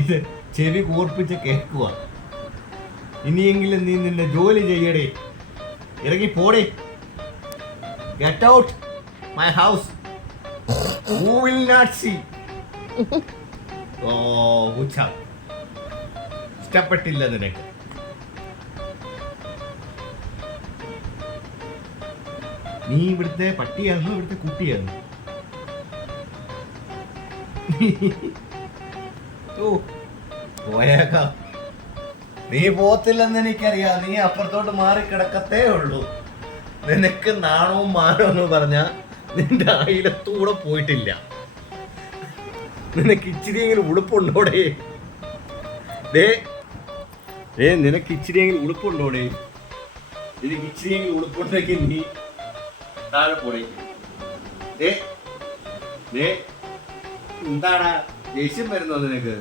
ഇത് ചെവി കൂർപ്പിച്ച് കേൾക്കുക. ഇനിയെങ്കിലും നീ നിന്റെ ജോലി ചെയ്യടേ. ഇറങ്ങി പോടേ. Get out my house. Who will not see? ഓ ഉച്ച ഇഷ്ടപ്പെട്ടില്ല നിനക്ക്. നീ ഇവിടുത്തെ പട്ടിയാണോ ഇവിടുത്തെ കുട്ടിയാണോ? ഓ പോയേക്കാം. നീ പോത്തില്ലെന്ന് എനിക്കറിയാം. നീ അപ്പുറത്തോട്ട് മാറിക്കിടക്കത്തേ ഉള്ളൂ. നിനക്ക് നാണവും മാനവും എന്ന് പറഞ്ഞാ നിന്റെ അയിലത്തൂടെ പോയിട്ടില്ല. നിനക്ക് ഇച്ചിരിയെങ്കിലും ഉടുപ്പുണ്ടോടേ? നിനക്ക് ഇച്ചിരിയെങ്കിലും ഉടുപ്പുണ്ടോടേ? എനിക്ക് ഇച്ചിരിയെങ്കിലും ഉടുപ്പുണ്ടെങ്കിൽ നീ താഴെ പോടേ. എന്താടാ ദേഷ്യം വരുന്നോ നിനക്ക്?